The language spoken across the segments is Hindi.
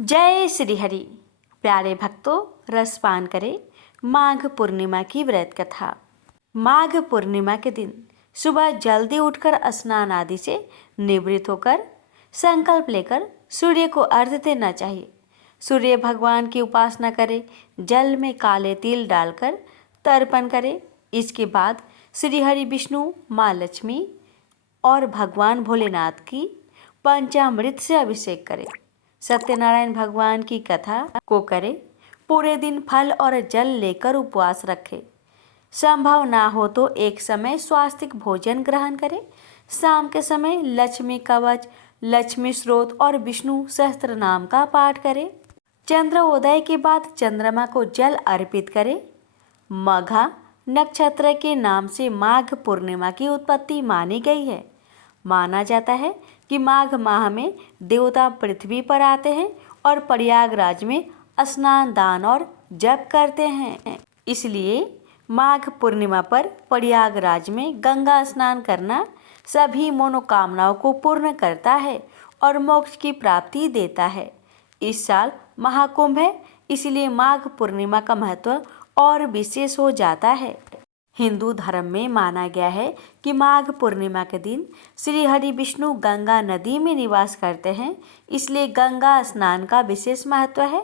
जय श्री हरि। प्यारे भक्तों, रसपान करें माघ पूर्णिमा की व्रत कथा। माघ पूर्णिमा के दिन सुबह जल्दी उठकर स्नान आदि से निवृत्त होकर संकल्प लेकर सूर्य को अर्घ्य देना चाहिए। सूर्य भगवान की उपासना करें, जल में काले तिल डालकर तर्पण करें। इसके बाद श्री हरि विष्णु, माँ लक्ष्मी और भगवान भोलेनाथ की पंचामृत से अभिषेक करें। सत्यनारायण भगवान की कथा को करें। पूरे दिन फल और जल लेकर उपवास रखें। संभव ना हो तो एक समय स्वास्तिक भोजन ग्रहण करें। शाम के समय लक्ष्मी कवच, लक्ष्मी स्रोत और विष्णु सहस्त्र नाम का पाठ करें। चंद्रोदय के बाद चंद्रमा को जल अर्पित करें। मघा नक्षत्र के नाम से माघ पूर्णिमा की उत्पत्ति मानी गई है। माना जाता है कि माघ माह में देवता पृथ्वी पर आते हैं और प्रयागराज में स्नान, दान और जप करते हैं। इसलिए माघ पूर्णिमा पर प्रयागराज में गंगा स्नान करना सभी मनोकामनाओं को पूर्ण करता है और मोक्ष की प्राप्ति देता है। इस साल महाकुंभ है, इसलिए माघ पूर्णिमा का महत्व और विशेष हो जाता है। हिंदू धर्म में माना गया है कि माघ पूर्णिमा के दिन श्री हरि विष्णु गंगा नदी में निवास करते हैं, इसलिए गंगा स्नान का विशेष महत्व है।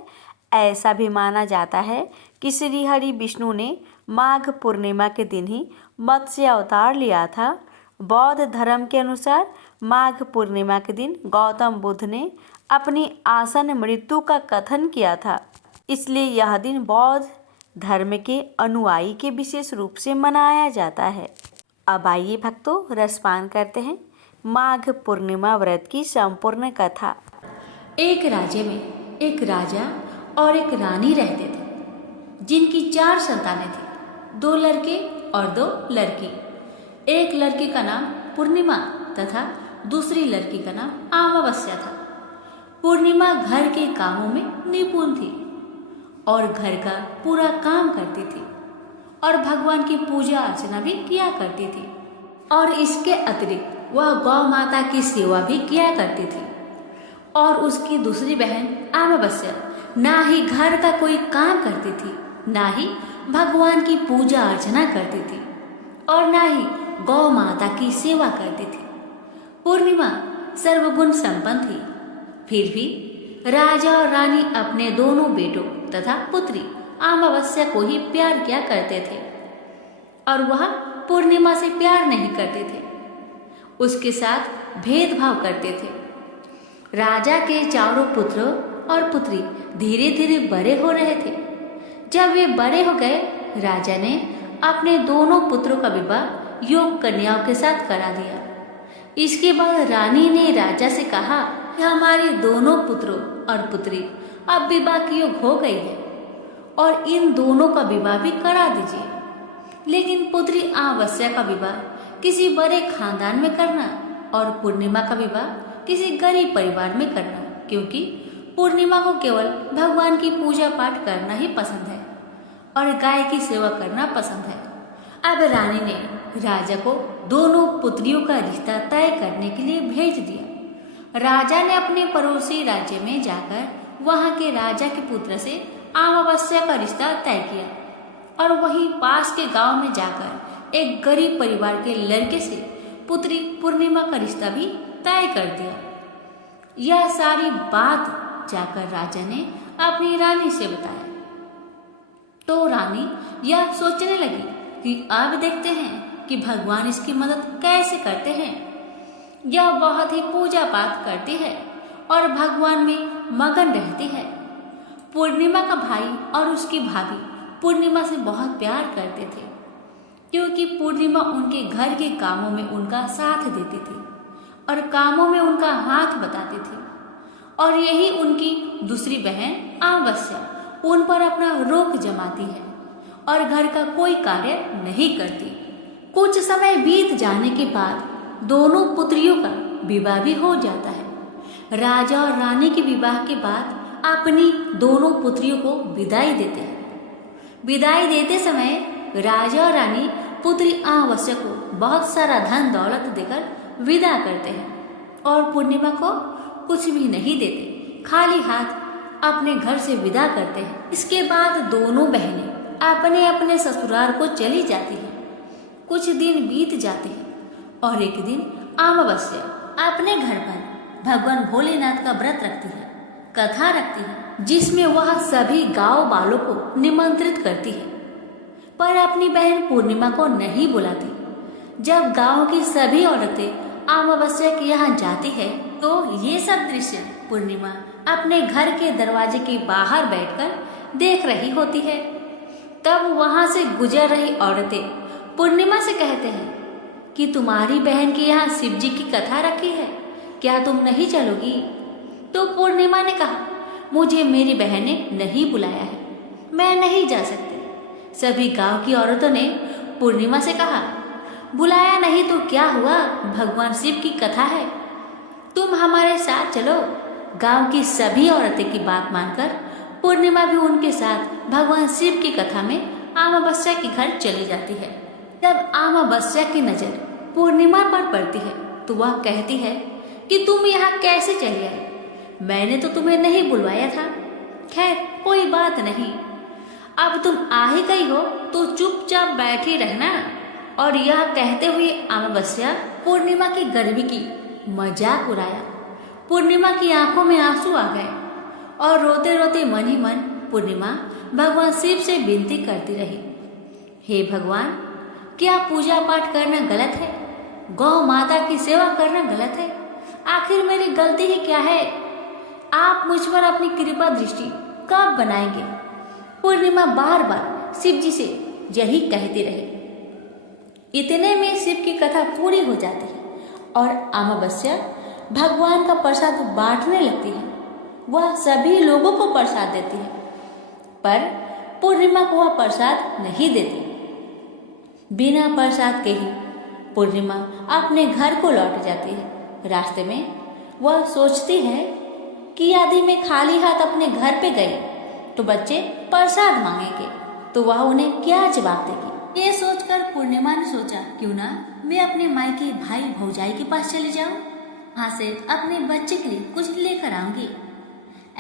ऐसा भी माना जाता है कि श्री हरि विष्णु ने माघ पूर्णिमा के दिन ही मत्स्य अवतार लिया था। बौद्ध धर्म के अनुसार माघ पूर्णिमा के दिन गौतम बुद्ध ने अपनी आसन मृत्यु का कथन किया था, इसलिए यह दिन बौद्ध धर्म के अनुयायी के विशेष रूप से मनाया जाता है। अब आइए भक्तों, रसपान करते हैं माघ पूर्णिमा व्रत की संपूर्ण कथा। एक राज्य में एक राजा और एक रानी रहते थे, जिनकी 4 संतानें थीं, 2 लड़के और 2 लड़की। एक लड़की का नाम पूर्णिमा तथा दूसरी लड़की का नाम अमावस्या था। पूर्णिमा घर के कामों में निपुण थी और घर का पूरा काम करती थी और भगवान की पूजा अर्चना भी किया करती थी, और इसके अतिरिक्त वह गौ माता की सेवा भी किया करती थी। और उसकी दूसरी बहन अमावस्या ना ही घर का कोई काम करती थी, ना ही भगवान की पूजा अर्चना करती थी और ना ही गौ माता की सेवा करती थी। पूर्णिमा सर्वगुण संपन्न थी, फिर भी राजा और रानी अपने दोनों बेटों तथा पुत्री अमावस्या को ही प्यार किया करते थे और वह पूर्णिमा से प्यार नहीं करते थे, उसके साथ भेदभाव करते थे। राजा के चारों पुत्र और पुत्री धीरे धीरे बड़े हो रहे थे। जब वे बड़े हो गए, राजा ने अपने दोनों पुत्रों का विवाह योग्य कन्याओं के साथ करा दिया। इसके बाद रानी ने राजा से कहा कि हमारे दोनों पुत्रों और पुत्री अब विवाह के योग्य हो गई है और इन दोनों का विवाह भी करा दीजिए। लेकिन पुत्री अमावस्या का विवाह किसी बड़े खानदान में करना और पूर्णिमा का विवाह किसी गरीब परिवार में करना, क्योंकि पूर्णिमा को केवल भगवान की पूजा पाठ करना ही पसंद है और गाय की सेवा करना पसंद है। अब रानी ने राजा को दोनों पुत्रियों का रिश्ता तय करने के लिए भेज दिया। राजा ने अपने पड़ोसी राज्य में जाकर वहां के राजा के पुत्र से अमावस्या का रिश्ता तय किया और वहीं पास के गांव में जाकर एक गरीब परिवार के लड़के से पुत्री पूर्णिमा का रिश्ता भी तय कर दिया। यह सारी बात जाकर राजा ने अपनी रानी से बताया, तो रानी यह सोचने लगी कि अब देखते हैं कि भगवान इसकी मदद कैसे करते हैं। यह बहुत ही पूजा पाठ करती है और भगवान में मगन रहती है। पूर्णिमा का भाई और उसकी भाभी पूर्णिमा से बहुत प्यार करते थे, क्योंकि पूर्णिमा उनके घर के कामों में उनका साथ देती थी और कामों में उनका हाथ बताती थी। और यही उनकी दूसरी बहन अमावस्या उन पर अपना रोक जमाती है और घर का कोई कार्य नहीं करती। कुछ समय बीत जाने के बाद दोनों पुत्रियों का विवाह भी हो जाता है। राजा और रानी के विवाह के बाद अपनी दोनों पुत्रियों को विदाई देते हैं। विदाई देते समय राजा और रानी पुत्री अमावस्या को बहुत सारा धन दौलत देकर विदा करते हैं और पूर्णिमा को कुछ भी नहीं देते, खाली हाथ अपने घर से विदा करते हैं। इसके बाद दोनों बहनें अपने अपने ससुराल को चली जाती हैं। कुछ दिन बीत जाते हैं और एक दिन अमावस्या अपने घर पर भगवान भोलेनाथ का व्रत रखती है, कथा रखती है, जिसमें वह सभी गांव वालों को निमंत्रित करती है, पर अपनी बहन पूर्णिमा को नहीं बुलाती। जब गांव की सभी औरतें अमावस्या के यहाँ जाती है तो ये सब दृश्य पूर्णिमा अपने घर के दरवाजे के बाहर बैठकर देख रही होती है। तब वहां से गुजर रही औरतें पूर्णिमा से कहते हैं कि तुम्हारी बहन के यहाँ शिव जी की कथा रखी है, क्या तुम नहीं चलोगी? तो पूर्णिमा ने कहा, मुझे मेरी बहन ने नहीं बुलाया है, मैं नहीं जा सकती। सभी गांव की औरतों ने पूर्णिमा से कहा, बुलाया नहीं तो क्या हुआ, भगवान शिव की कथा है, तुम हमारे साथ चलो। गांव की सभी औरतें की बात मानकर पूर्णिमा भी उनके साथ भगवान शिव की कथा में अमावस्या के घर चली जाती है। जब अमावस्या की नजर पूर्णिमा पर पड़ती है तो वह कहती है कि तुम यहाँ कैसे चली आई, मैंने तो तुम्हें नहीं बुलवाया था। खैर कोई बात नहीं, अब तुम आ ही गई हो तो चुपचाप बैठी रहना। और यह कहते हुए अमावस्या पूर्णिमा की गर्मी की मजाक उड़ाया। पूर्णिमा की आंखों में आंसू आ गए और रोते रोते मन ही मन पूर्णिमा भगवान शिव से विनती करती रही, हे भगवान, क्या पूजा पाठ करना गलत है? गौ माता की सेवा करना गलत है? आखिर मेरी गलती ही क्या है? आप मुझ पर अपनी कृपा दृष्टि कब बनाएंगे? पूर्णिमा बार बार शिव जी से यही कहती रही। इतने में शिव की कथा पूरी हो जाती है और अमावस्या भगवान का प्रसाद बांटने लगती है। वह सभी लोगों को प्रसाद देती है, पर पूर्णिमा को वह प्रसाद नहीं देती। बिना प्रसाद के ही पूर्णिमा अपने घर को लौट जाती है। रास्ते में वह सोचती है कि यदि मैं खाली हाथ अपने घर पे गई तो बच्चे प्रसाद मांगेंगे, तो वह उन्हें क्या जवाब देगी। ये सोचकर पूर्णिमा ने सोचा, क्यों ना मैं अपने मायके भाई भौजाई के पास चली जाऊं, वहां से अपने बच्चे के लिए कुछ लेकर आऊंगी।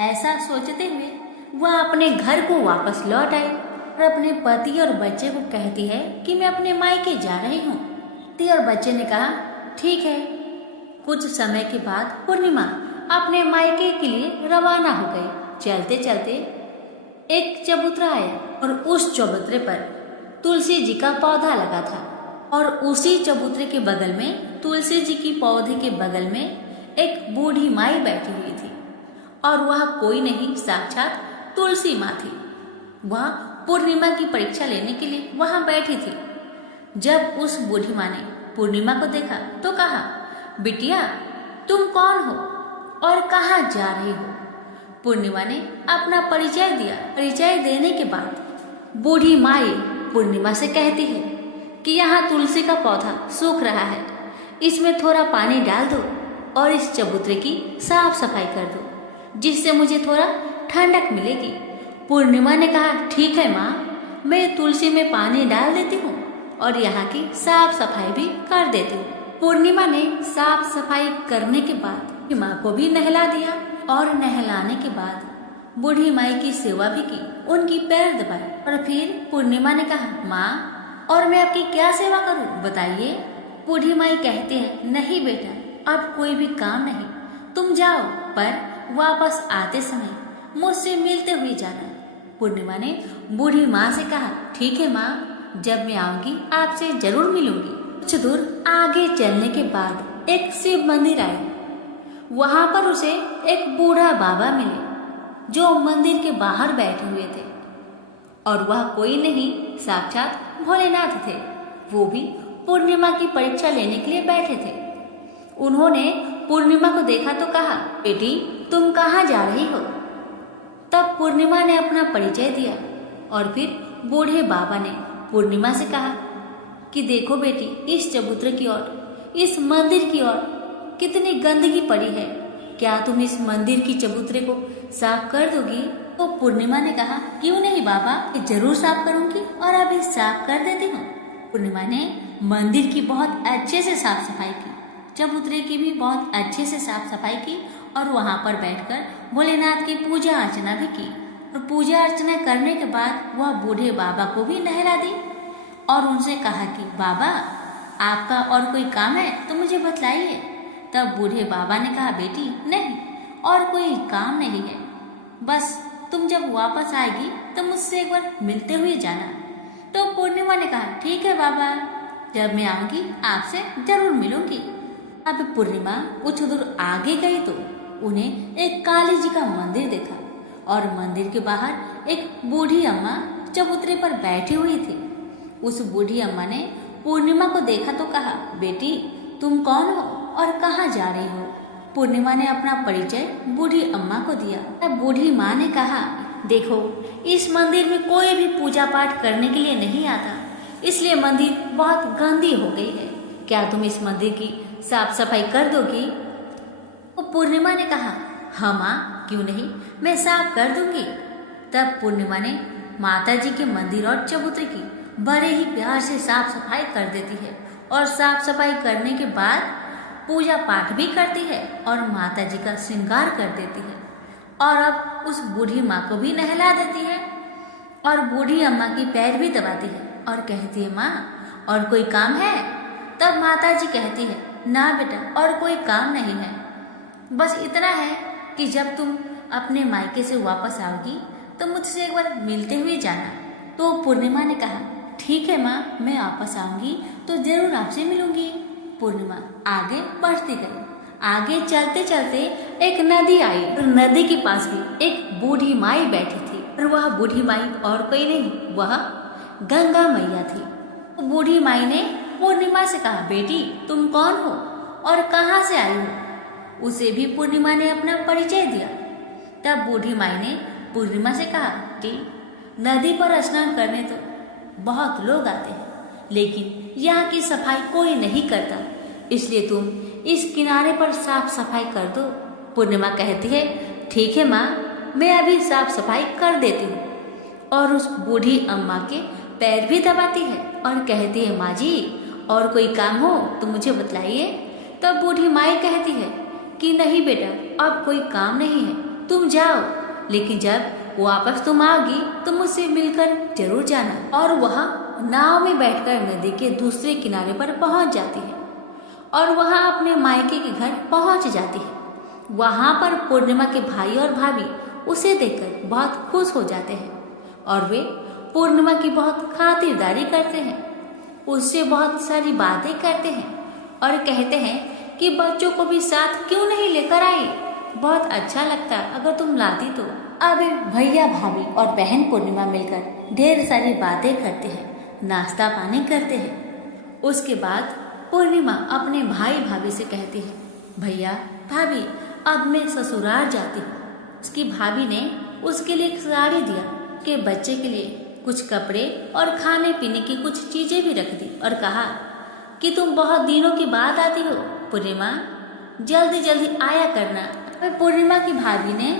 ऐसा सोचते हुए वह अपने घर को वापस लौट आई और अपने पति और बच्चे को कहती है कि मैं अपने मायके जा रही हूँ। पति और बच्चे ने कहा, ठीक है। कुछ समय के बाद पूर्णिमा अपने मायके के लिए रवाना हो गई। चलते चलते एक चबूतरा आया और उस चबूतरे पर तुलसी जी का पौधा लगा था और उसी चबूतरे के बगल में, तुलसी जी की पौधे के बगल में एक बूढ़ी माई बैठी हुई थी और वह कोई नहीं, साक्षात तुलसी माँ थी। वह पूर्णिमा की परीक्षा लेने के लिए वहां बैठी थी। जब उस बूढ़ी माँ ने पूर्णिमा को देखा तो कहा, बिटिया तुम कौन हो और कहाँ जा रही हो? पूर्णिमा ने अपना परिचय दिया। परिचय देने के बाद बूढ़ी माई पूर्णिमा से कहती है कि यहाँ तुलसी का पौधा सूख रहा है, इसमें थोड़ा पानी डाल दो और इस चबूतरे की साफ सफाई कर दो, जिससे मुझे थोड़ा ठंडक मिलेगी। पूर्णिमा ने कहा, ठीक है माँ, मैं तुलसी में पानी डाल देती हूँ और यहाँ की साफ सफाई भी कर देती हूँ। पूर्णिमा ने साफ सफाई करने के बाद माँ को भी नहला दिया और नहलाने के बाद बूढ़ी माई की सेवा भी की, उनकी पैर दबाए और फिर पूर्णिमा ने कहा, माँ और मैं आपकी क्या सेवा करूँ बताइए। बूढ़ी माई कहते हैं, नहीं बेटा, अब कोई भी काम नहीं, तुम जाओ, पर वापस आते समय मुझसे मिलते हुए जाना। पूर्णिमा ने बूढ़ी माँ से कहा, ठीक है माँ, जब मैं आऊंगी आपसे जरूर मिलूंगी। कुछ दूर आगे चलने के बाद एक शिव मंदिर आया। वहां पर उसे एक बूढ़ा बाबा मिले जो मंदिर के बाहर बैठे हुए थे और वह कोई नहीं, साक्षात भोलेनाथ थे। वो भी पूर्णिमा की परीक्षा लेने के लिए बैठे थे। उन्होंने पूर्णिमा को देखा तो कहा, बेटी तुम कहाँ जा रही हो? तब पूर्णिमा ने अपना परिचय दिया और फिर बूढ़े बाबा ने पूर्णिमा से कहा कि देखो बेटी, इस चबूतरे की ओर, इस मंदिर की ओर कितनी गंदगी पड़ी है, क्या तुम इस मंदिर की चबूतरे को साफ कर दोगी? तो पूर्णिमा ने कहा, क्यों नहीं बाबा, जरूर साफ करूंगी और अभी साफ कर देती हूँ। पूर्णिमा ने मंदिर की बहुत अच्छे से साफ सफाई की, चबूतरे की भी बहुत अच्छे से साफ सफाई की और वहाँ पर बैठकर भोलेनाथ की पूजा अर्चना भी की। और पूजा अर्चना करने के बाद वह बूढ़े बाबा को भी नहला दी और उनसे कहा कि बाबा, आपका और कोई काम है तो मुझे बतलाइए। तब बूढ़े बाबा ने कहा, बेटी नहीं, और कोई काम नहीं है, बस तुम जब वापस आएगी तो मुझसे एक बार मिलते हुए जाना। तो पूर्णिमा ने कहा, ठीक है बाबा, जब मैं आऊंगी आपसे जरूर मिलूंगी। अब पूर्णिमा कुछ दूर आगे गई तो उन्हें एक काली जी का मंदिर देखा और मंदिर के बाहर एक बूढ़ी अम्मा चबूतरे पर बैठी हुई थी। उस बूढ़ी अम्मा ने पूर्णिमा को देखा तो कहा, बेटी तुम कौन हो और कहाँ जा रही हो? पूर्णिमा ने अपना परिचय बूढ़ी अम्मा को दिया। तब बूढ़ी माँ ने कहा, देखो, इस मंदिर में कोई भी पूजा पाठ करने के लिए नहीं आता, इसलिए मंदिर बहुत गंदी हो गई है। क्या तुम इस मंदिर की साफ सफाई कर दोगी? तो पूर्णिमा ने कहा, हाँ माँ, क्यों नहीं, मैं साफ कर दूंगी। तब पूर्णिमा ने माता जी के मंदिर और चबूतरे की बड़े ही प्यार से साफ सफाई कर देती है और साफ सफाई करने के बाद पूजा पाठ भी करती है और माता जी का श्रृंगार कर देती है। और अब उस बूढ़ी माँ को भी नहला देती है और बूढ़ी अम्मा की पैर भी दबाती है और कहती है, माँ और कोई काम है? तब माता जी कहती है, ना बेटा, और कोई काम नहीं है, बस इतना है कि जब तुम अपने मायके से वापस आओगी तो मुझसे एक बार मिलते हुए जाना। तो पूर्णिमा ने कहा, ठीक है माँ, मैं वापस आऊंगी तो जरूर आपसे मिलूंगी। पूर्णिमा आगे बढ़ती गई। आगे चलते चलते एक नदी आई और नदी के पास भी एक बूढ़ी माई बैठी थी और वह बूढ़ी माई और कोई नहीं, वह गंगा मैया थी। तो बूढ़ी माई ने पूर्णिमा से कहा, बेटी तुम कौन हो और कहाँ से आई हो? उसे भी पूर्णिमा ने अपना परिचय दिया। तब बूढ़ी माई ने पूर्णिमा से कहा कि नदी पर स्नान करने तो बहुत लोग आते हैं, लेकिन यहाँ की सफाई कोई नहीं करता, इसलिए तुम इस किनारे पर साफ सफाई कर दो। पूर्णिमा कहती है, ठीक है माँ, मैं अभी साफ सफाई कर देती हूँ। और उस बूढ़ी अम्मा के पैर भी दबाती है और कहती है, माँ जी और कोई काम हो तो मुझे बतलाइए। तब बूढ़ी माई कहती है कि नहीं बेटा, अब कोई काम नहीं है, तुम जाओ, लेकिन जब वापस तुम आओगी तो मुझसे मिलकर जरूर जाना। और वह नाव में बैठकर नदी के दूसरे किनारे पर पहुंच जाती है और वहां अपने मायके के घर पहुंच जाती है। वहां पर पूर्णिमा के भाई और भाभी उसे देखकर बहुत खुश हो जाते हैं और वे पूर्णिमा की बहुत खातिरदारी करते हैं, उससे बहुत सारी बातें करते हैं और कहते हैं कि बच्चों को भी साथ क्यों नहीं लेकर आई, बहुत अच्छा लगता अगर तुम लाती तो। अब भैया भाभी और बहन पूर्णिमा मिलकर ढेर सारी बातें करते हैं, नाश्ता पानी करते हैं। उसके बाद पूर्णिमा अपने भाई भाभी से कहती है, भैया भाभी अब मैं ससुराल जाती हूँ। उसकी भाभी ने उसके लिए एक साड़ी दिया, के बच्चे के लिए कुछ कपड़े और खाने पीने की कुछ चीजें भी रख दी और कहा कि तुम बहुत दिनों के बाद आती हो पूर्णिमा, जल्दी जल्दी आया करना। पूर्णिमा की भाभी ने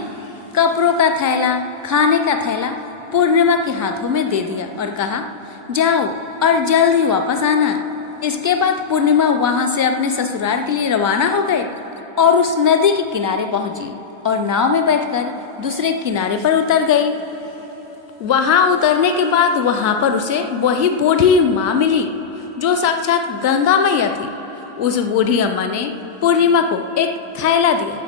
कपड़ों का थैला, खाने का थैला पूर्णिमा के हाथों में दे दिया और कहा, जाओ और जल्दी वापस आना। इसके बाद पूर्णिमा वहां से अपने ससुराल के लिए रवाना हो गए और उस नदी के किनारे पहुंची और नाव में बैठकर दूसरे किनारे पर उतर गई। वहां उतरने के बाद वहां पर उसे वही बूढ़ी माँ मिली जो साक्षात गंगा मैया थी। उस बूढ़ी अम्मा ने पूर्णिमा को एक थैला दिया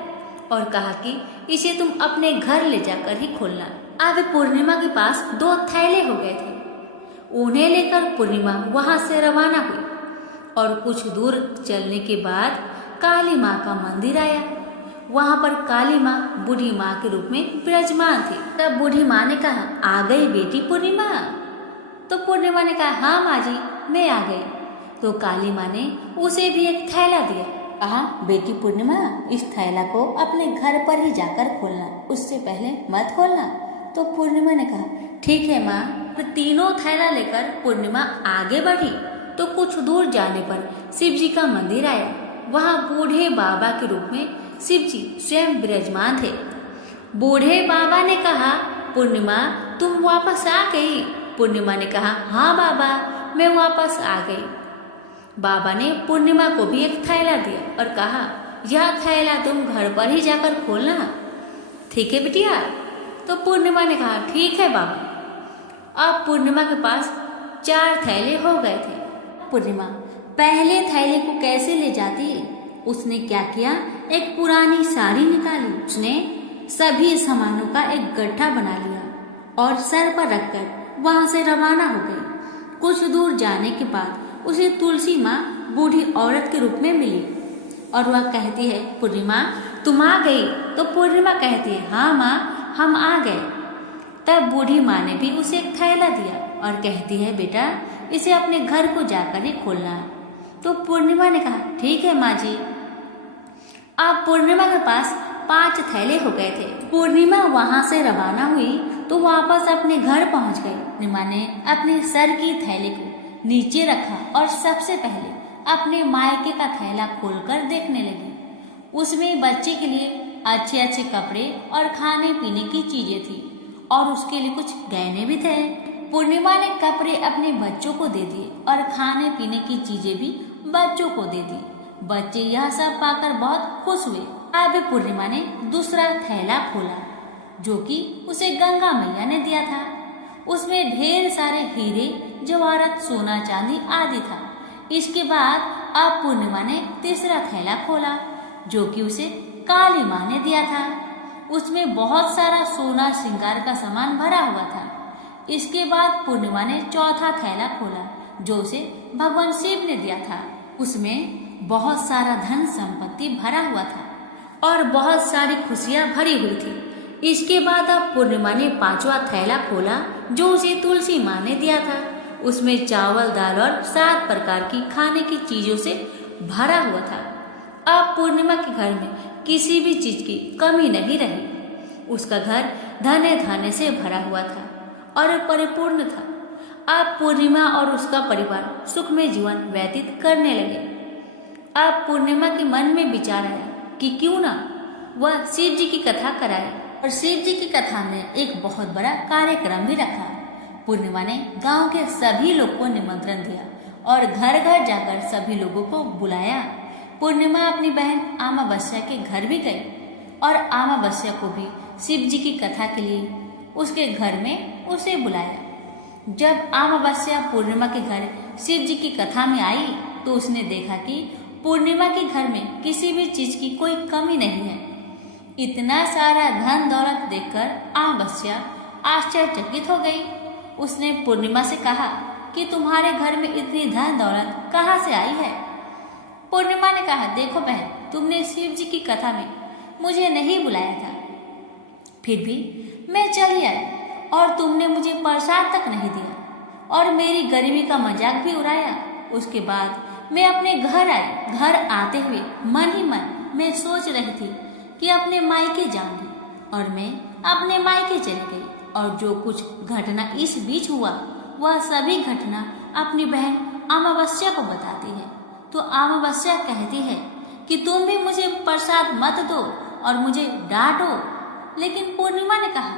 और कहा कि इसे तुम अपने घर ले जाकर ही खोलना। अब पूर्णिमा के पास 2 थैले हो गए थे। उन्हें लेकर पूर्णिमा वहां से रवाना हुई और कुछ दूर चलने के बाद काली माँ का मंदिर आया। वहां पर काली माँ बूढ़ी माँ के रूप में विराजमान थी। तब बूढ़ी माँ ने कहा, आ गई बेटी पूर्णिमा? तो पूर्णिमा ने कहा, हाँ माँ जी, मैं आ गई। तो काली माँ ने उसे भी एक थैला दिया, कहा, बेटी पूर्णिमा इस थैला को अपने घर पर ही जाकर खोलना, उससे पहले मत खोलना। तो पूर्णिमा ने कहा, ठीक है माँ। तो तीनों थैला लेकर पूर्णिमा आगे बढ़ी तो कुछ दूर जाने पर शिव जी का मंदिर आया। वहाँ बूढ़े बाबा के रूप में शिव जी स्वयं विराजमान थे। बूढ़े बाबा ने कहा, पूर्णिमा तुम वापस आ गई? पूर्णिमा ने कहा, हाँ बाबा, मैं वापस आ गई। बाबा ने पूर्णिमा को भी एक थैला दिया और कहा, यह थैला तुम घर पर ही जाकर खोलना। ठीक है बिटिया। तो पूर्णिमा ने कहा ठीक है बाबा। अब पूर्णिमा के पास 4 थैले हो गए थे। पूर्णिमा पहले थैले को कैसे ले जाती? उसने क्या किया, एक पुरानी साड़ी निकाली। उसने सभी सामानों का एक गड्ढा बना लिया और सर पर रखकर वहां से रवाना हो गई। कुछ दूर जाने के बाद उसे तुलसी माँ बूढ़ी औरत के रूप में मिली और वह कहती है, पूर्णिमा तुम आ गई? तो पूर्णिमा कहती है, हाँ माँ हम आ गए। तब बूढ़ी माँ ने भी उसे एक थैला दिया और कहती है, बेटा इसे अपने घर को जाकर ही खोलना है। तो पूर्णिमा ने कहा ठीक है माँ जी। अब पूर्णिमा के पास 5 थैले हो गए थे। पूर्णिमा वहां से रवाना हुई तो वापस अपने घर पहुंच गई। पूर्णिमा ने अपने सर की थैले को नीचे रखा और सबसे पहले अपने मायके का थैला खोलकर देखने लगी। उसमें बच्चे के लिए अच्छे अच्छे कपड़े और खाने पीने की चीजें थी और उसके लिए कुछ गहने भी थे। पूर्णिमा ने कपड़े अपने बच्चों को दे दिए और खाने पीने की चीजें भी बच्चों को दे दी। बच्चे यह सब पाकर बहुत खुश हुए। अब पूर्णिमा ने दूसरा थैला खोला जो कि उसे गंगा मैया ने दिया था। उसमें ढेर सारे हीरे जवाहरात सोना चांदी आदि था। इसके बाद अब पूर्णिमा ने तीसरा थैला खोला जो कि उसे काली माँ ने दिया था। उसमें बहुत सारा सोना श्रृंगार का सामान भरा हुआ था। इसके बाद पूर्णिमा ने चौथा थैला खोला जो उसे भगवान शिव ने दिया था। उसमें बहुत सारा धन संपत्ति भरा हुआ था और बहुत सारी खुशियां भरी हुई थी। इसके बाद अब पूर्णिमा ने 5वां थैला खोला जो उसे तुलसी माँ ने दिया था। उसमें चावल दाल और 7 प्रकार की खाने की चीजों से भरा हुआ था। अब पूर्णिमा के घर में किसी भी चीज की कमी नहीं रही। उसका घर धने धाने से भरा हुआ था और परिपूर्ण था। अब पूर्णिमा और उसका परिवार सुखमय जीवन व्यतीत करने लगे। अब पूर्णिमा के मन में विचार आया कि क्यों ना वह शिव जी की कथा कराए और शिव जी की कथा में एक बहुत बड़ा कार्यक्रम भी रखा। पूर्णिमा ने गांव के सभी लोग को निमंत्रण दिया और घर घर जाकर सभी लोगों को बुलाया। पूर्णिमा अपनी बहन अमावस्या के घर भी गई और अमावस्या को भी शिव जी की कथा के लिए उसके घर में उसे बुलाया। जब अमावस्या पूर्णिमा के घर शिव जी की कथा में आई तो उसने देखा कि पूर्णिमा के घर में किसी भी चीज की कोई कमी नहीं है। इतना सारा धन दौलत देखकर अमावस्या आश्चर्यचकित हो गई। उसने पूर्णिमा से कहा कि तुम्हारे घर में इतनी धन दौलत कहाँ से आई है? पूर्णिमा ने कहा, देखो बहन, तुमने शिव जी की कथा में मुझे नहीं बुलाया था, फिर भी मैं चली आई और तुमने मुझे प्रसाद तक नहीं दिया और मेरी गरीबी का मजाक भी उड़ाया। उसके बाद मैं अपने घर आई। घर आते हुए मन ही मन मैं सोच रही थी कि अपने मायके जाऊंगी और मैं अपने मायके चली गई और जो कुछ घटना इस बीच हुआ वह सभी घटना अपनी बहन अमावस्या को बताती है। तो अमावस्या कहती है कि तुम भी मुझे प्रसाद मत दो और मुझे डांटो। लेकिन पूर्णिमा ने कहा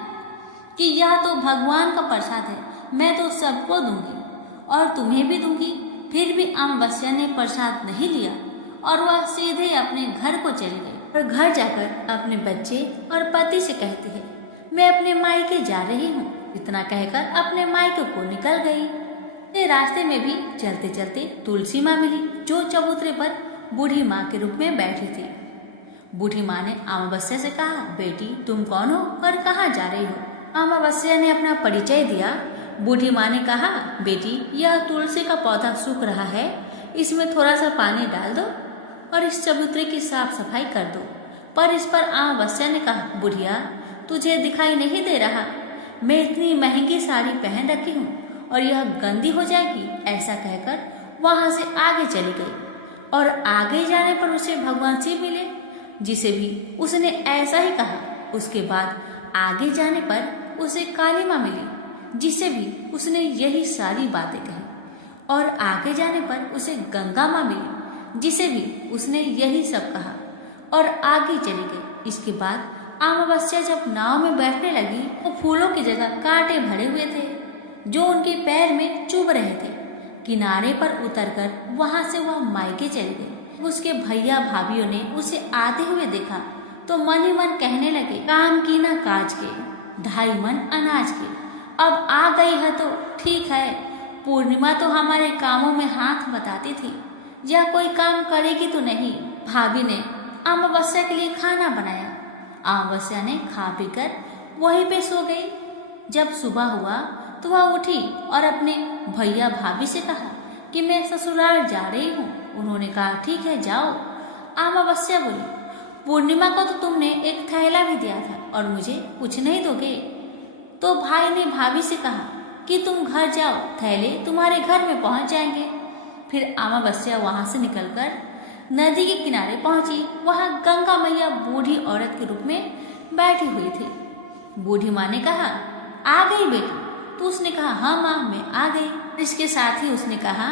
कि यह तो भगवान का प्रसाद है, मैं तो सबको दूंगी और तुम्हें भी दूंगी। फिर भी अमावस्या ने प्रसाद नहीं लिया और वह सीधे अपने घर को चली गई और घर जाकर अपने बच्चे और पति से कहती है, मैं अपने मायके जा रही हूँ। इतना कहकर अपने मायके को निकल गई। रास्ते में भी चलते चलते तुलसी माँ मिली जो चबूतरे पर बूढ़ी माँ के रूप में बैठी थी। बूढ़ी माँ ने अमावस्या से कहा, बेटी तुम कौन हो और कहाँ जा रही हो? अमावस्या ने अपना परिचय दिया। बूढ़ी माँ ने कहा, बेटी यह तुलसी का पौधा सूख रहा है, इसमें थोड़ा सा पानी डाल दो और इस चबूतरे की साफ सफाई कर दो। पर इस पर अमावस्या ने कहा, बुढ़िया तुझे दिखाई नहीं दे रहा, मैं इतनी महंगी साड़ी पहन रखी हूँ और यह गंदी हो जाएगी। ऐसा कहकर वहां से आगे चली गई और आगे जाने पर उसे भगवान शिव मिले जिसे भी उसने ऐसा ही कहा। उसके बाद आगे जाने पर उसे काली माँ मिली जिसे भी उसने यही सारी बातें कही और आगे जाने पर उसे गंगा माँ मिली जिसे भी उसने यही सब कहा और आगे चली गई। इसके बाद अमावस्या जब नाव में बैठने लगी तो फूलों की जगह कांटे भरे हुए थे जो उनके पैर में चुभ रहे थे। किनारे पर उतरकर वहां से वह मायके चली गई। जब उसके भैया भाभीियों ने उसे आते हुए देखा तो मन ही मन कहने लगे, काम की ना काज के, 2.5 मन अनाज के। अब आ गई है तो ठीक है, पूर्णिमा तो हमारे कामों में हाथ बताती थी, या कोई काम करेगी तो नहीं। भाभी ने अमावस्या के लिए खाना बनाया। अमावस्या ने खा पी कर वहीं पे सो गई। जब सुबह हुआ तो वह उठी और अपने भैया भाभी से कहा कि मैं ससुराल जा रही हूँ। उन्होंने कहा ठीक है जाओ। अमावस्या बोली, पूर्णिमा को तो तुमने एक थैला भी दिया था और मुझे कुछ नहीं दोगे। तो भाई ने भाभी से कहा कि तुम घर जाओ, थैले तुम्हारे घर में पहुंच जाएंगे। फिर अमावस्या वहां से निकलकर नदी के किनारे पहुंची। वहां गंगा मैया बूढ़ी औरत के रूप में बैठी हुई थी। बूढ़ी माँ ने कहा, आ गई बेटी? तो उसने कहा, हाँ माँ मैं आ गई। इसके साथ ही उसने कहा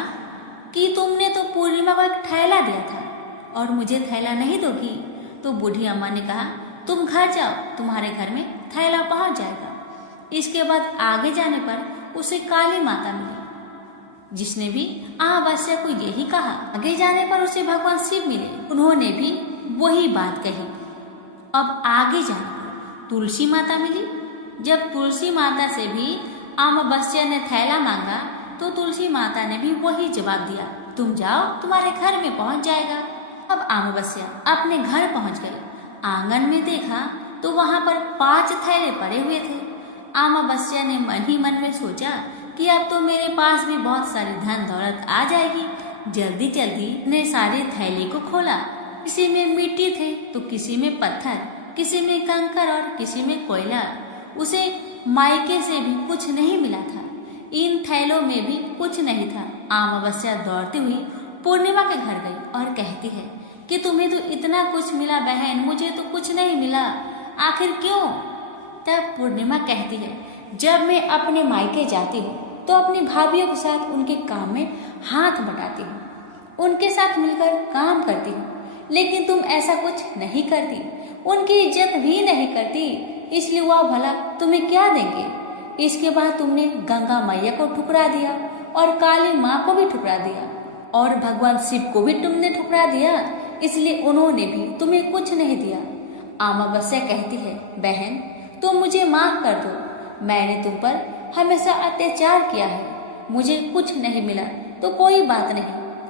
कि तुमने तो पूर्णिमा को एक थैला दिया था और मुझे थैला नहीं दोगी। तो बूढ़ी अम्मा ने कहा, तुम घर जाओ, तुम्हारे घर में थैला पहुंच जाएगा। इसके बाद आगे जाने पर उसे काली माता मिली, जिसने भी अमावस्या को यही कहा। आगे जाने पर उसे भगवान शिव मिले, उन्होंने भी वही बात कही। अब आगे जाने पर तुलसी माता मिली। जब तुलसी माता से भी अमावस्या ने थैला मांगा तो तुलसी माता ने भी वही जवाब दिया, तुम जाओ, तुम्हारे घर में पहुंच जाएगा। अब अमावस्या अपने घर पहुंच गई। आंगन में देखा तो वहां पर 5 थैले पड़े हुए थे। अमावस्या ने मन ही मन में सोचा कि अब तो मेरे पास भी बहुत सारी धन दौलत आ जाएगी। जल्दी जल्दी ने सारे थैले को खोला। किसी में मिट्टी थे तो किसी में पत्थर, किसी में कंकर और किसी में कोयला। उसे मायके से भी कुछ नहीं मिला था, इन थैलों में भी कुछ नहीं था। अमावस्या दौड़ती हुई पूर्णिमा के घर गई और कहती है कि तुम्हें तो इतना कुछ मिला बहन, मुझे तो कुछ नहीं मिला, आखिर क्यों? तब पूर्णिमा कहती है, जब मैं अपने मायके जाती हूँ तो अपनी भाभीियों के साथ उनके काम में हाथ बटाती हूँ, उनके साथ मिलकर काम करती हूँ, लेकिन तुम ऐसा कुछ नहीं करती, उनकी इज्जत भी नहीं करती, इसलिए वह भला तुम्हें क्या देंगे। इसके बाद तुमने गंगा मैया को ठुकरा दिया और काली माँ को भी ठुकरा दिया और भगवान शिव को भी तुमने ठुकरा दिया, इसलिए उन्होंने भी तुम्हें कुछ नहीं दिया। अमावस्या कहती है, बहन तुम मुझे माफ कर दो, मैंने तुम पर हमेशा अत्याचार किया है, मुझे कुछ नहीं मिला तो कोई बात नहीं,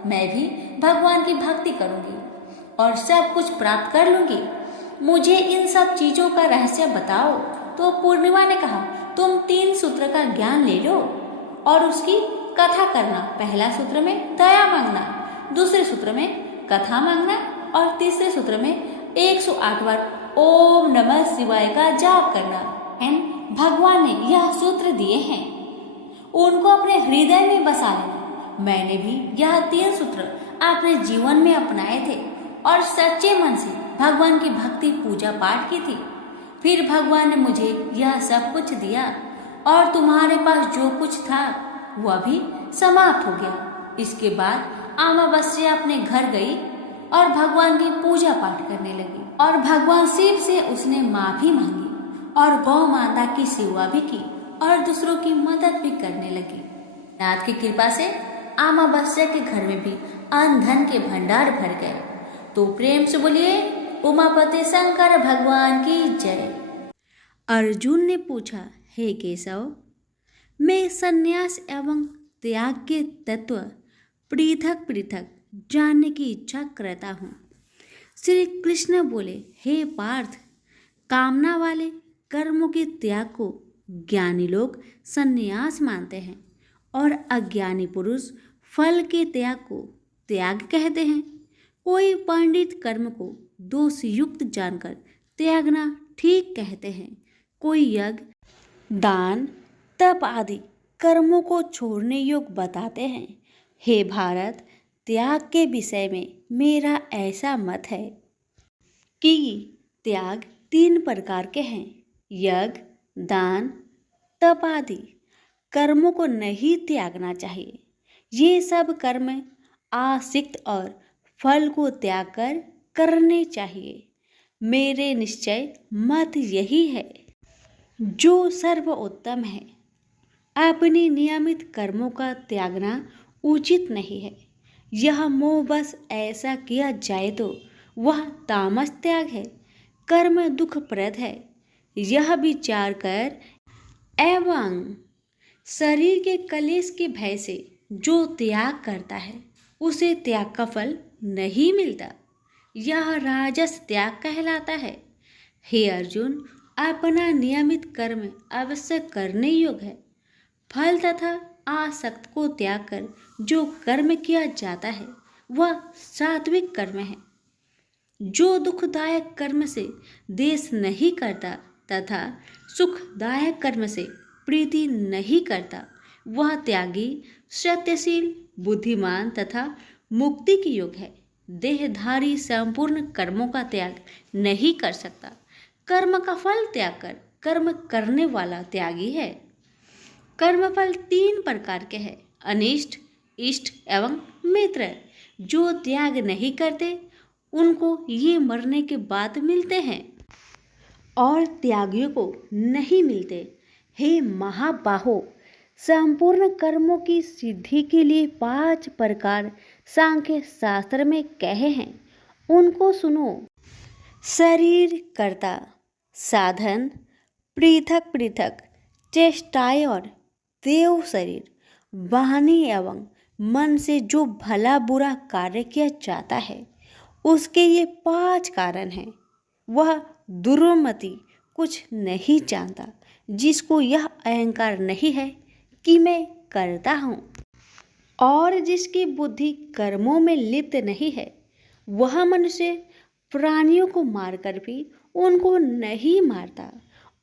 मैं भी भगवान की भक्ति करूंगी और सब कुछ प्राप्त कर लूंगी, मुझे इन सब चीजों का रहस्य बताओ। तो पूर्णिमा ने कहा, तुम 3 सूत्र का ज्ञान ले लो और उसकी कथा करना। पहला सूत्र में दया मांगना, दूसरे सूत्र में कथा मांगना और तीसरे सूत्र में 108 बार ओम नमः शिवाय का जाप करना। भगवान ने यह सूत्र दिए हैं, उनको अपने हृदय में बसा लेना। मैंने भी यह 3 सूत्र अपने जीवन में अपनाए थे और सच्चे मन से भगवान की भक्ति पूजा पाठ की थी। फिर भगवान ने मुझे यह सब कुछ दिया और तुम्हारे पास जो कुछ था वह भी समाप्त हो गया। इसके बाद अमावस्या अपने घर गई और भगवान की पूजा पाठ करने लगी और भगवान शिव से उसने माफी मांगी और गौ माता की सेवा भी की और दूसरों की मदद भी करने लगी। नाथ की कृपा से अमावस्या के घर में भी अन्न धन के भंडार भर गए। तो प्रेम से बोलिए उमापति शंकर भगवान की जय। अर्जुन ने पूछा, हे केशव, मैं संन्यास एवं त्याग के तत्व पृथक पृथक जानने की इच्छा करता हूँ। श्री कृष्ण बोले, हे पार्थ, कामना वाले कर्मों के त्याग को ज्ञानी लोग संन्यास मानते हैं और अज्ञानी पुरुष फल के त्याग को त्याग कहते हैं। कोई पंडित कर्म को दोष युक्त जानकर त्यागना ठीक कहते हैं, कोई यज्ञ, दान, तप आदि कर्मों को छोड़ने योग्य बताते हैं। हे भारत, त्याग के विषय में मेरा ऐसा मत है कि त्याग 3 प्रकार के हैं। यज्ञ, दान, तप आदि कर्मों को नहीं त्यागना चाहिए। ये सब कर्म आसक्त और फल को त्याग कर करने चाहिए। मेरे निश्चय मत यही है जो सर्वोत्तम है। अपने नियमित कर्मों का त्यागना उचित नहीं है। यह मोह बस ऐसा किया जाए तो वह तामस त्याग है, कर्म दुखप्रद है। यह विचार कर एवं शरीर के कलेश के भय से जो त्याग करता है उसे त्याग का फल नहीं मिलता। यह राजस त्याग कहलाता है। हे अर्जुन, अपना नियमित कर्म अवश्य करने योग्य है। फल तथा आसक्त को त्याग कर जो कर्म किया जाता है वह सात्विक कर्म है। जो दुखदायक कर्म से देश नहीं करता तथा सुखदायक कर्म से प्रीति नहीं करता वह त्यागी, सत्यशील, बुद्धिमान तथा मुक्ति के योग्य है। देहधारी संपूर्ण कर्मों का त्याग नहीं कर सकता। कर्म का फल त्याग कर कर्म करने वाला त्यागी है। कर्मफल 3 प्रकार के हैं, अनिष्ट, इष्ट एवं मित्र। जो त्याग नहीं करते उनको ये मरने के बाद मिलते हैं और त्यागियों को नहीं मिलते। हे महाबाहो, संपूर्ण कर्मों की सिद्धि के लिए 5 प्रकार सांख्य शास्त्र में कहे हैं, उनको सुनो। शरीर कर्ता, साधन, पृथक पृथक चेष्टाएं और देव शरीर, वाणी एवं मन से जो भला बुरा कार्य किया जाता है उसके ये 5 कारण हैं। वह दुर्मति कुछ नहीं जानता जिसको यह अहंकार नहीं है कि मैं करता हूँ, और जिसकी बुद्धि कर्मों में लिप्त नहीं है। वह मनुष्य प्राणियों को मारकर भी उनको नहीं मारता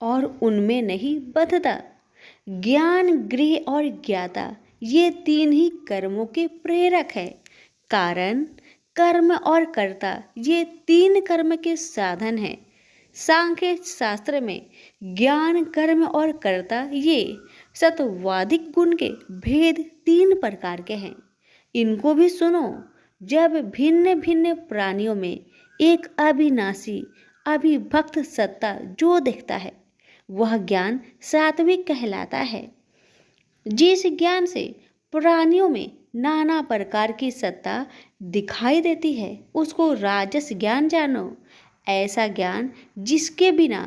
और उनमें नहीं बंधता। ज्ञान, गृह और ज्ञाता ये 3 ही कर्मों के प्रेरक है। कारण, कर्म और कर्ता ये 3 कर्म के साधन हैं। सांख्य शास्त्र में ज्ञान, कर्म और कर्ता ये सत्वादिक गुण के भेद 3 प्रकार के हैं। इनको भी सुनो। जब भिन्न भिन्न प्राणियों में एक अविनाशी अविभक्त सत्ता जो दिखता है वह ज्ञान सात्विक कहलाता है। जिस ज्ञान से प्राणियों में नाना प्रकार की सत्ता दिखाई देती है उसको राजस ज्ञान जानो। ऐसा ज्ञान जिसके बिना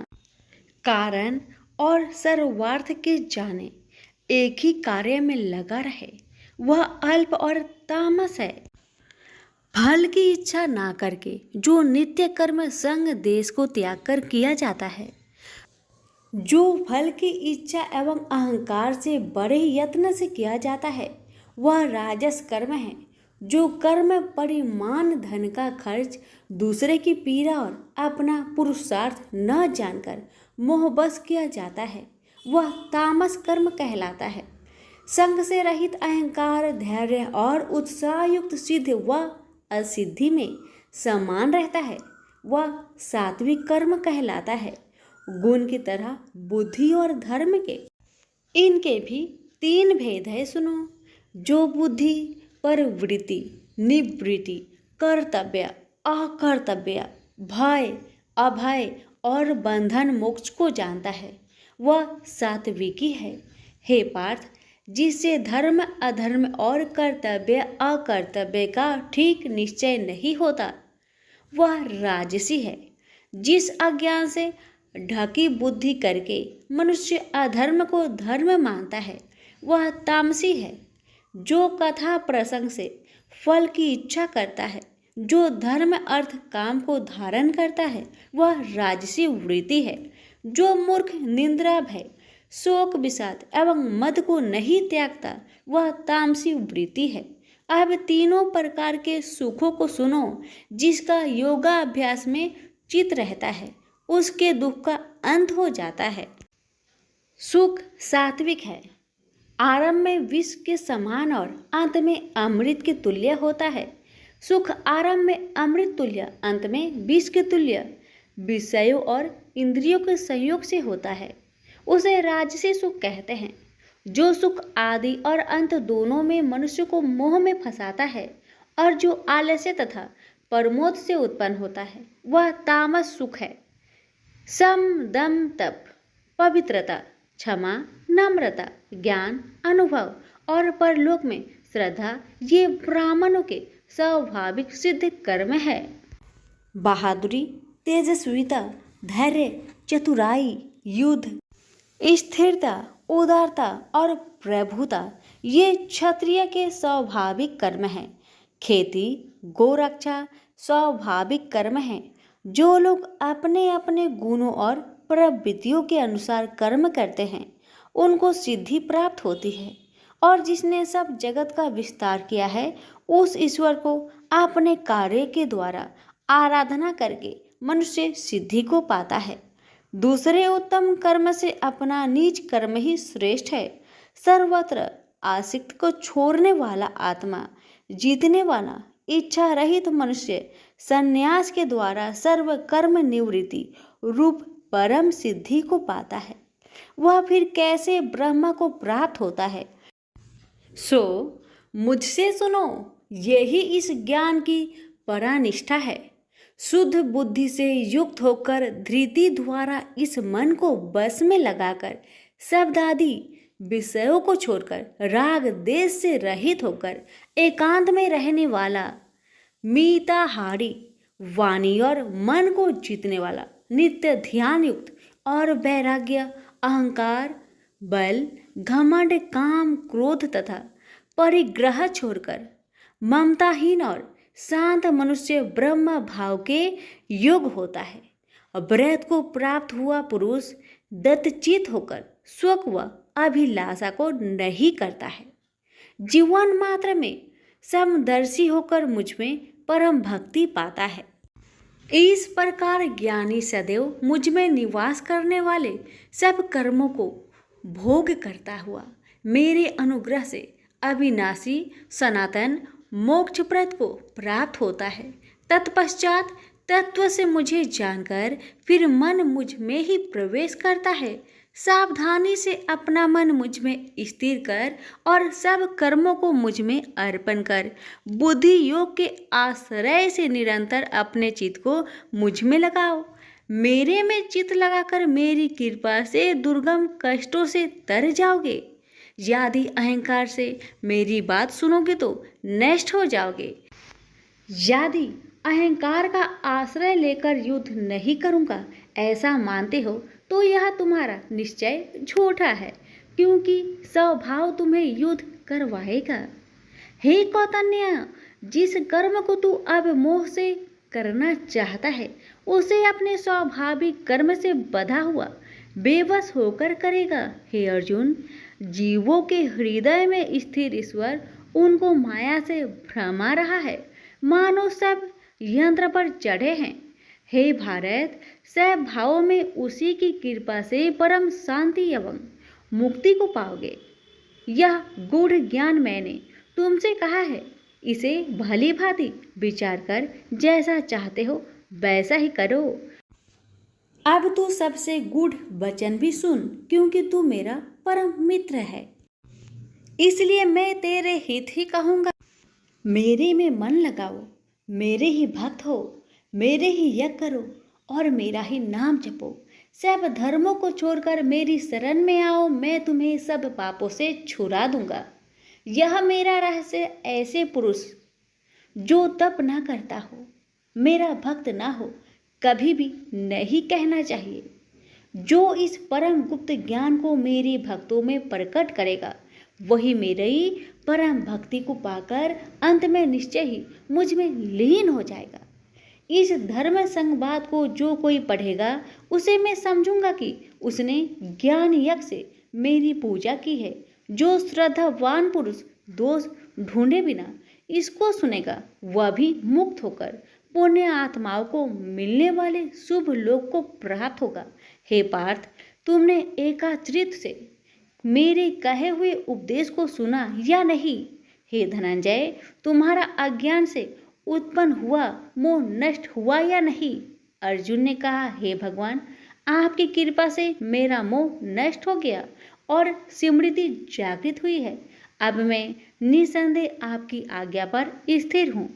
कारण और सर्वार्थ के जाने एक ही कार्य में लगा रहे वह अल्प और तामस है। फल की इच्छा ना करके जो नित्य कर्म संग देश को त्याग कर किया जाता है, जो फल की इच्छा एवं अहंकार से बड़े यत्न से किया जाता है वह राजस कर्म है। जो कर्म परिमाण धन का खर्च दूसरे की पीड़ा और अपना पुरुषार्थ न जानकर मोहबस किया जाता है वह तामस कर्म कहलाता है। संग से रहित अहंकार, धैर्य और उत्साह युक्त सिद्ध व असिद्धि में समान रहता है वह सात्विक कर्म कहलाता है। गुण की तरह बुद्धि और धर्म के इनके भी 3 भेद है, सुनो। जो बुद्धि प्रवृत्ति, निवृत्ति, कर्तव्य, अकर्तव्य, भय, अभय और बंधन मोक्ष को जानता है वह सात्विकी है। हे पार्थ, जिससे धर्म अधर्म और कर्तव्य अकर्तव्य का ठीक निश्चय नहीं होता वह राजसी है। जिस अज्ञान से ढकी बुद्धि करके मनुष्य अधर्म को धर्म मानता है वह तामसी है। जो कथा प्रसंग से फल की इच्छा करता है, जो धर्म अर्थ काम को धारण करता है वह राजसी वृत्ति है। जो मूर्ख, निंद्रा, भय, शोक, विषाद एवं मद को नहीं त्यागता वह तामसी वृत्ति है। अब 3 प्रकार के सुखों को सुनो। जिसका योगाभ्यास में चित रहता है उसके दुख का अंत हो जाता है। सुख सात्विक है। आरंभ में विष के समान और अंत में अमृत के तुल्य होता है। सुख आरंभ में अमृत तुल्य, अंत में विष के तुल्य विषयों और इंद्रियों के संयोग से होता है। उसे राजसी सुख कहते हैं। जो सुख आदि और अंत दोनों में मनुष्य को मोह में फंसाता है और जो आलस्य तथा प्रमोद से उत्पन्न होता है वह तामस सुख है। सम, दम, तप, पवित्रता, क्षमा, नम्रता, ज्ञान, अनुभव और परलोक में श्रद्धा ये ब्राह्मणों के स्वाभाविक सिद्ध कर्म है। बहादुरी, तेजस्विता, धैर्य, चतुराई, युद्ध, स्थिरता, उदारता और प्रभुता ये क्षत्रिय के स्वाभाविक कर्म हैं। खेती, गोरक्षा स्वाभाविक कर्म हैं। जो लोग अपने अपने गुणों और प्रवृत्तियों के अनुसार कर्म करते हैं उनको सिद्धि प्राप्त होती है, और जिसने सब जगत का विस्तार किया है उस ईश्वर को अपने कार्य के द्वारा आराधना करके मनुष्य सिद्धि को पाता है। दूसरे उत्तम कर्म से अपना नीच कर्म ही श्रेष्ठ है। सर्वत्र आसक्त को छोड़ने वाला आत्मा, जीतने वाला इच्छा रहित मनुष्य संन्यास के द्वारा सर्व कर्म निवृत्ति रूप परम सिद्धि को पाता है। वह फिर कैसे ब्रह्म को प्राप्त होता है? सो मुझसे सुनो, यही इस ज्ञान की परानिष्ठा है। शुद्ध बुद्धि से युक्त होकर धृति द्वारा इस मन को बस में लगाकर शब्द आदि विषयों को छोड़कर राग देश से रहित होकर एकांत में रहने वाला, मीताहारी, वाणी और मन को जीतने वाला, नित्य ध्यान युक्त और वैराग्य, अहंकार, बल, घमंड, काम, क्रोध तथा परिग्रह छोड़कर ममताहीन और शांत मनुष्य ब्रह्म भाव के योग होता है। व्रत को प्राप्त हुआ पुरुष दत्तचित होकर स्वक व अभिलाषा को नहीं करता है। जीवन मात्र में समदर्शी होकर मुझ में परम भक्ति पाता है। इस प्रकार ज्ञानी सदैव मुझ में निवास करने वाले सब कर्मों को भोग करता हुआ मेरे अनुग्रह से अविनाशी सनातन मोक्षप्रद को प्राप्त होता है। तत्पश्चात तत्व से मुझे जानकर फिर मन मुझ में ही प्रवेश करता है। सावधानी से अपना मन मुझ में स्थिर कर और सब कर्मों को मुझ में अर्पण कर बुद्धि योग के आश्रय से निरंतर अपने चित्त को मुझ में लगाओ। मेरे में चित्त लगाकर मेरी कृपा से दुर्गम कष्टों से तर जाओगे। यदि अहंकार से मेरी बात सुनोगे तो नष्ट हो जाओगे। यदि अहंकार का आश्रय लेकर युद्ध नहीं करूँगा ऐसा मानते हो तो यह तुम्हारा निश्चय झूठा है, क्योंकि स्वभाव तुम्हें युद्ध करवाएगा। हे कौतन्य, जिस कर्म को तू अब मोह से करना चाहता है उसे अपने स्वाभाविक कर्म से बधा हुआ बेबस होकर करेगा। हे अर्जुन, जीवों के हृदय में स्थिर ईश्वर उनको माया से भ्रमा रहा है, मानो सब यंत्र पर चढ़े हैं। हे भारत, सब भावों में उसी की कृपा से परम शांति एवं मुक्ति को पाओगे। यह गूढ़ ज्ञान मैंने तुमसे कहा है, इसे भली भांति विचार कर जैसा चाहते हो वैसा ही करो। अब तू सबसे गूढ़ वचन भी सुन, क्योंकि तू मेरा परम मित्र है, इसलिए मैं तेरे हित ही कहूँगा। मेरे में मन लगाओ, मेरे ही भक्त हो, मेरे ही यज्ञ करो और मेरा ही नाम जपो। सब धर्मों को छोड़कर मेरी शरण में आओ, मैं तुम्हें सब पापों से छुड़ा दूंगा। यह मेरा रहस्य ऐसे पुरुष जो तप न करता हो, मेरा भक्त ना हो, कभी भी नहीं कहना चाहिए। जो इस परम गुप्त ज्ञान को मेरे भक्तों में प्रकट करेगा वही मेरी परम भक्ति को पाकर अंत में निश्चय ही मुझ में लीन हो जाएगा। इस धर्म संवाद को जो कोई पढ़ेगा उसे मैं समझूंगा कि उसने ज्ञान यज्ञ से मेरी पूजा की है। जो श्रद्धावान पुरुष दोष ढूंढे बिना इसको सुनेगा वह भी मुक्त होकर पुण्य आत्माओं को मिलने वाले शुभ लोक को प्राप्त होगा। हे पार्थ, तुमने एकाचरित से मेरे कहे हुए उपदेश को सुना या नहीं? हे धनंजय, तुम्हारा अज्ञान से उत्पन्न हुआ मोह नष्ट हुआ या नहीं? अर्जुन ने कहा, हे भगवान, आपकी कृपा से मेरा मोह नष्ट हो गया और स्मृति जागृत हुई है। अब मैं निसंदेह आपकी आज्ञा पर स्थिर हूँ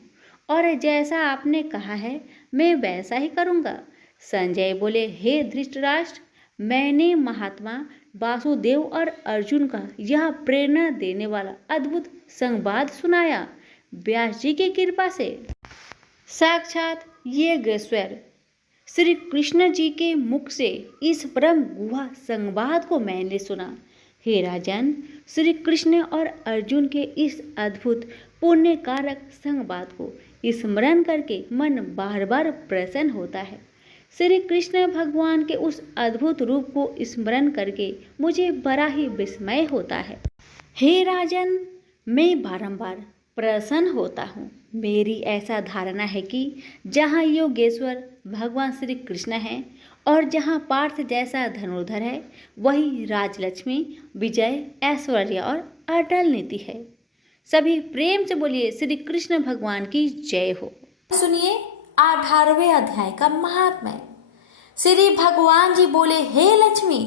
और जैसा आपने कहा है मैं वैसा ही करूँगा। संजय बोले, हे धृतराष्ट्र, मैंने महात्मा वासुदेव और अर्जुन का यह प्रेरणा देने वाला अद्भुत संवाद सुनाया। व्यास जी की कृपा से साक्षात योगेश्वर श्री कृष्ण जी के मुख से इस परम गुहा संवाद को मैंने सुना। हे राजन, श्री कृष्ण और अर्जुन के इस अद्भुत पुण्य कारक संवाद को स्मरण करके मन बार बार प्रसन्न होता है। श्री कृष्ण भगवान के उस अद्भुत रूप को स्मरण करके मुझे बड़ा ही विस्मय होता है। हे राजन, मैं बारंबार प्रसन्न होता हूँ। मेरी ऐसा धारणा है कि जहाँ योगेश्वर भगवान श्री कृष्ण हैं और जहाँ पार्थ जैसा धनुर्धर है, वही राजलक्ष्मी, विजय, ऐश्वर्य और अटल नीति है। सभी प्रेम से बोलिए श्री कृष्ण भगवान की जय हो। सुनिए 18वें अध्याय का महात्म्य। श्री भगवान जी बोले, हे लक्ष्मी,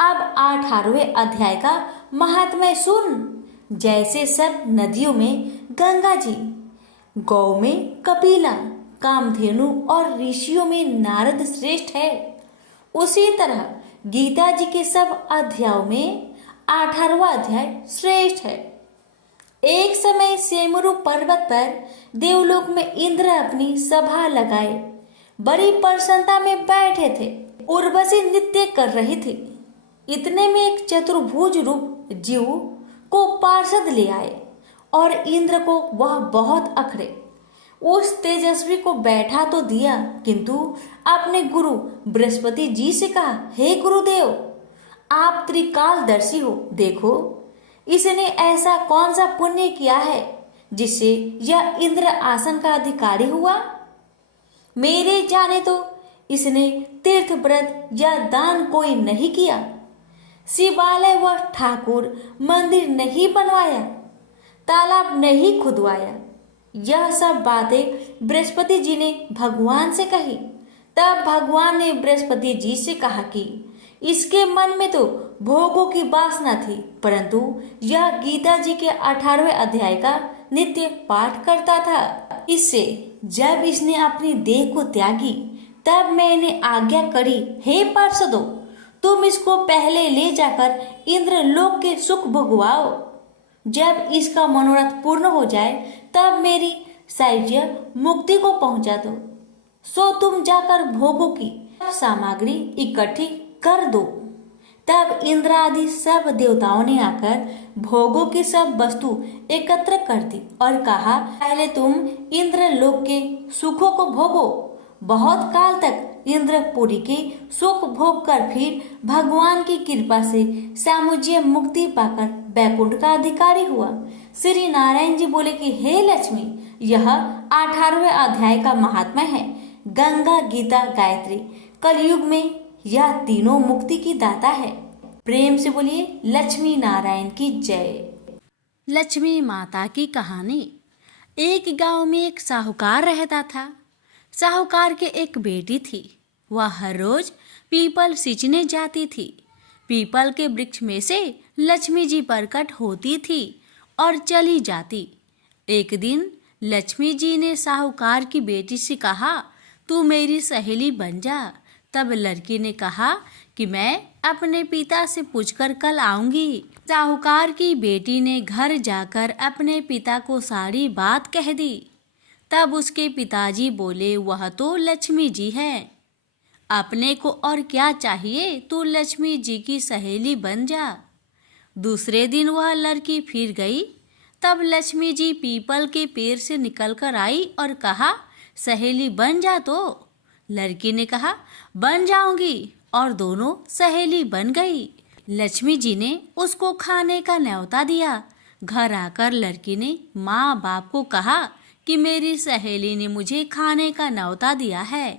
अब 18वें अध्याय का महात्म्य सुन। जैसे सब नदियों में गंगा जी, गौ में कपिला, कामधेनु और ऋषियों में नारद श्रेष्ठ है, उसी तरह गीता जी के सब अध्यायों में 18वां अध्याय श्रेष्ठ है। एक समय सेमरु पर्वत पर देवलोक में इंद्र अपनी सभा लगाए बड़ी प्रसन्नता में बैठे थे। उर्वशी नृत्य कर रही थी। इतने में एक चतुर्भुज रूप जीव को पार्षद ले आए और इंद्र को वह बहुत अखरे। उस तेजस्वी को बैठा तो दिया, किंतु अपने गुरु बृहस्पति जी से कहा, हे गुरुदेव, आप त्रिकालदर्शी हो, देखो इसने ऐसा कौन सा पुण्य किया है जिससे यह इंद्र आसन का अधिकारी हुआ। मेरे जाने तो इसने तीर्थ व्रत या दान कोई नहीं किया, शिवालय व ठाकुर मंदिर नहीं बनवाया, तालाब नहीं खुदवाया। यह सब बातें बृहस्पति जी ने भगवान से कही। तब भगवान ने बृहस्पति जी से कहा कि इसके मन में तो भोगों की वासना थी, परंतु यह गीता जी के 18वें अध्याय का नित्य पाठ करता था। इससे जब इसने अपनी देह को त्यागी, तब मैंने आज्ञा करी, हे पार्षदों, तुम इसको पहले ले जाकर इंद्र लोक के सुख भोगवाओ। जब इसका मनोरथ पूर्ण हो जाए, तब मेरी सायुज्य मुक्ति को पहुंचा दो। सो तुम जाकर भोगों की सामग्री इकट्ठी कर दो। तब इंद्र आदि सब देवताओं ने आकर भोगों की सब वस्तु एकत्र कर दी और कहा, पहले तुम इंद्र लोक के सुखों को भोगो। बहुत काल तक इंद्रपुरी के सुख भोग कर फिर भगवान की कृपा से सामुज्य मुक्ति पाकर बैकुंठ का अधिकारी हुआ। श्री नारायण जी बोले कि हे लक्ष्मी, यह 18वें अध्याय का महात्मा है। गंगा, गीता, गायत्री, कलयुग में यह तीनों मुक्ति की दाता है। प्रेम से बोलिए लक्ष्मी नारायण की जय। लक्ष्मी माता की कहानी। एक गांव में एक साहूकार रहता था। साहूकार के एक बेटी थी। वह हर रोज पीपल सींचने जाती थी। पीपल के वृक्ष में से लक्ष्मी जी प्रकट होती थी और चली जाती। एक दिन लक्ष्मी जी ने साहूकार की बेटी से कहा, तू मेरी सहेली बन जा। तब लड़की ने कहा कि मैं अपने पिता से पूछकर कल आऊंगी। साहूकार की बेटी ने घर जाकर अपने पिता को सारी बात कह दी। तब उसके पिताजी बोले, वह तो लक्ष्मी जी है, अपने को और क्या चाहिए, तू लक्ष्मी जी की सहेली बन जा। दूसरे दिन वह लड़की फिर गई। तब लक्ष्मी जी पीपल के पेड़ से निकलकर आई और कहा, सहेली बन जा। तो लड़की ने कहा, बन जाऊंगी, और दोनों सहेली बन गई। लक्ष्मी जी ने उसको खाने का न्योता दिया। घर आकर लड़की ने माँ बाप को कहा कि मेरी सहेली ने मुझे खाने का न्योता दिया है।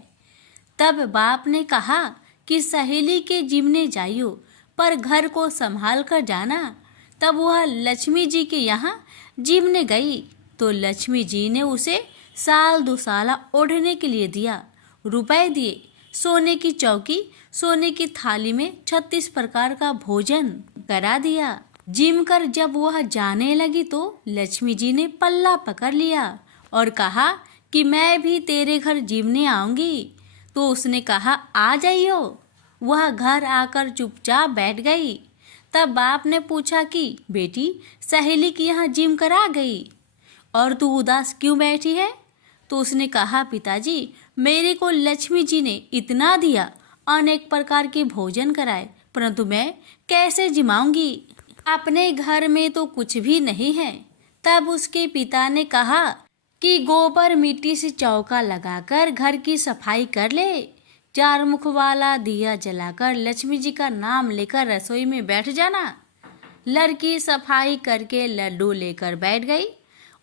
तब बाप ने कहा कि सहेली के जिमने जाइयो, पर घर को संभाल कर जाना। तब वह लक्ष्मी जी के यहाँ जिमने गई तो लक्ष्मी जी ने उसे साल दुसाला ओढ़ने के लिए दिया, रुपए दिए, सोने की चौकी, सोने की थाली में 36 प्रकार का भोजन करा दिया। जिम कर जब वह जाने लगी तो लक्ष्मी जी ने पल्ला पकड़ लिया और कहा कि मैं भी तेरे घर जिमने आऊंगी। तो उसने कहा, आ जाइयो। वह घर आकर चुपचाप बैठ गई। तब बाप ने पूछा कि बेटी, सहेली की यहाँ जिम करा गई और तू उदास क्यों बैठी है? तो उसने कहा, पिताजी, मेरे को लक्ष्मी जी ने इतना दिया, अनेक प्रकार के भोजन कराए, परंतु मैं कैसे जिमाऊंगी? अपने घर में तो कुछ भी नहीं है। तब उसके पिता ने कहा कि गोबर मिट्टी से चौका लगाकर घर की सफाई कर ले, 4 मुख वाला दिया जलाकर लक्ष्मी जी का नाम लेकर रसोई में बैठ जाना। लड़की सफाई करके लड्डू लेकर बैठ गई।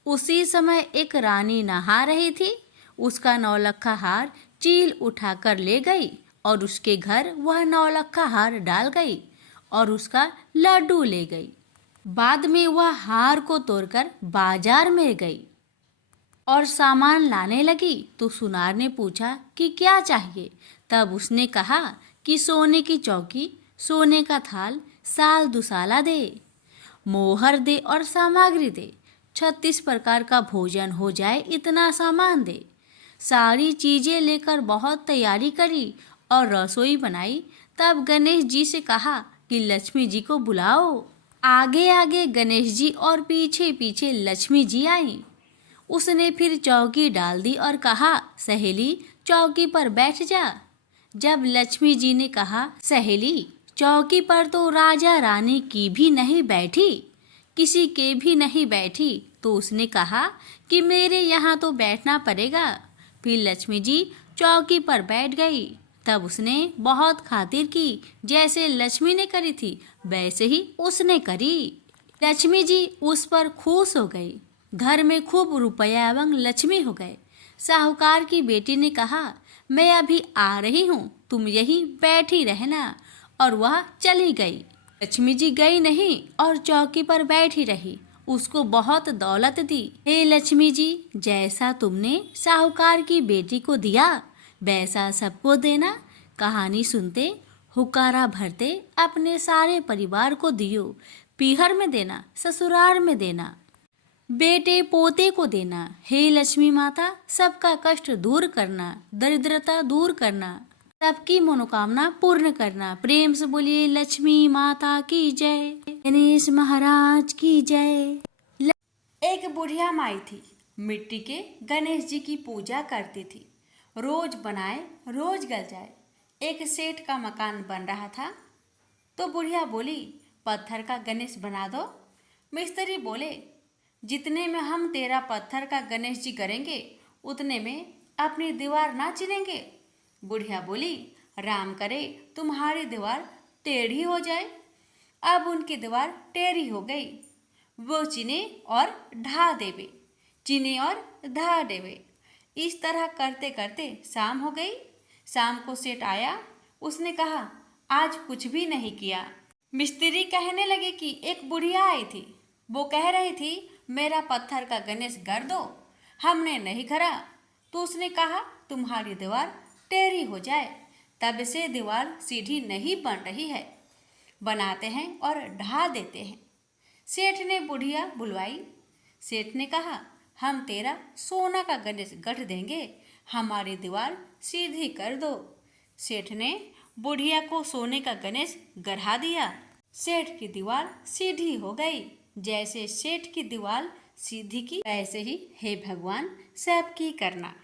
उसी समय एक रानी नहा रही थी। उसका नौलखा हार चील उठाकर ले गई और उसके घर वह नौलखा हार डाल गई और उसका लड्डू ले गई। बाद में वह हार को तोड़कर बाजार में गई और सामान लाने लगी तो सुनार ने पूछा कि क्या चाहिए? तब उसने कहा कि सोने की चौकी, सोने का थाल, साल दुसाला दे, मोहर दे और सामग्री दे, 36 प्रकार का भोजन हो जाए इतना सामान दे। सारी चीजें लेकर बहुत तैयारी करी और रसोई बनाई। तब गणेश जी से कहा कि लक्ष्मी जी को बुलाओ। आगे आगे गणेश जी और पीछे पीछे लक्ष्मी जी आई। उसने फिर चौकी डाल दी और कहा, सहेली, चौकी पर बैठ जा। जब लक्ष्मी जी ने कहा, सहेली, चौकी पर तो राजा रानी की भी नहीं बैठी, किसी के भी नहीं बैठी, तो उसने कहा कि मेरे यहाँ तो बैठना पड़ेगा। फिर लक्ष्मी जी चौकी पर बैठ गई। तब उसने बहुत खातिर की, जैसे लक्ष्मी ने करी थी वैसे ही उसने करी। लक्ष्मी जी उस पर खुश हो गई। घर में खूब रुपया एवं लक्ष्मी हो गए। साहूकार की बेटी ने कहा, मैं अभी आ रही हूँ, तुम यहीं बैठी रहना, और वह चली गई। लक्ष्मी जी गई नहीं और चौकी पर बैठी रही। उसको बहुत दौलत दी। हे लक्ष्मी जी, जैसा तुमने साहूकार की बेटी को दिया वैसा सबको देना। कहानी सुनते, हुकारा भरते अपने सारे परिवार को दियो। पीहर में देना, ससुराल में देना, बेटे पोते को देना। हे लक्ष्मी माता, सबका कष्ट दूर करना, दरिद्रता दूर करना, सबकी मनोकामना पूर्ण करना। प्रेम से बोलिए लक्ष्मी माता की जय, गणेश महाराज की जय। एक बुढ़िया माई थी, मिट्टी के गणेश जी की पूजा करती थी। रोज बनाए रोज गल जाए। एक सेठ का मकान बन रहा था तो बुढ़िया बोली, पत्थर का गणेश बना दो। मिस्त्री बोले, जितने में हम तेरा पत्थर का गणेश जी करेंगे उतने में अपनी दीवार ना चिनेंगे। बुढ़िया बोली, राम करे तुम्हारी दीवार टेढ़ी हो जाए। अब उनकी दीवार टेढ़ी हो गई। वो चिने और ढा देवे, चिने और ढा देवे। इस तरह करते करते शाम हो गई। शाम को सेठ आया। उसने कहा, आज कुछ भी नहीं किया। मिस्त्री कहने लगे कि एक बुढ़िया आई थी, वो कह रही थी मेरा पत्थर का गणेश कर दो। हमने नहीं करा तो उसने कहा तुम्हारी दीवार टेढ़ी हो जाए। तब से दीवार सीधी नहीं बन रही है। बनाते हैं और ढा देते हैं। सेठ ने बुढ़िया बुलवाई। सेठ ने कहा, हम तेरा सोना का गणेश गढ़ देंगे, हमारी दीवार सीधी कर दो। सेठ ने बुढ़िया को सोने का गणेश गढ़ा दिया। सेठ की दीवार सीधी हो गई। जैसे सेठ की दीवार सीधी की, ऐसे ही हे भगवान सबकी करना।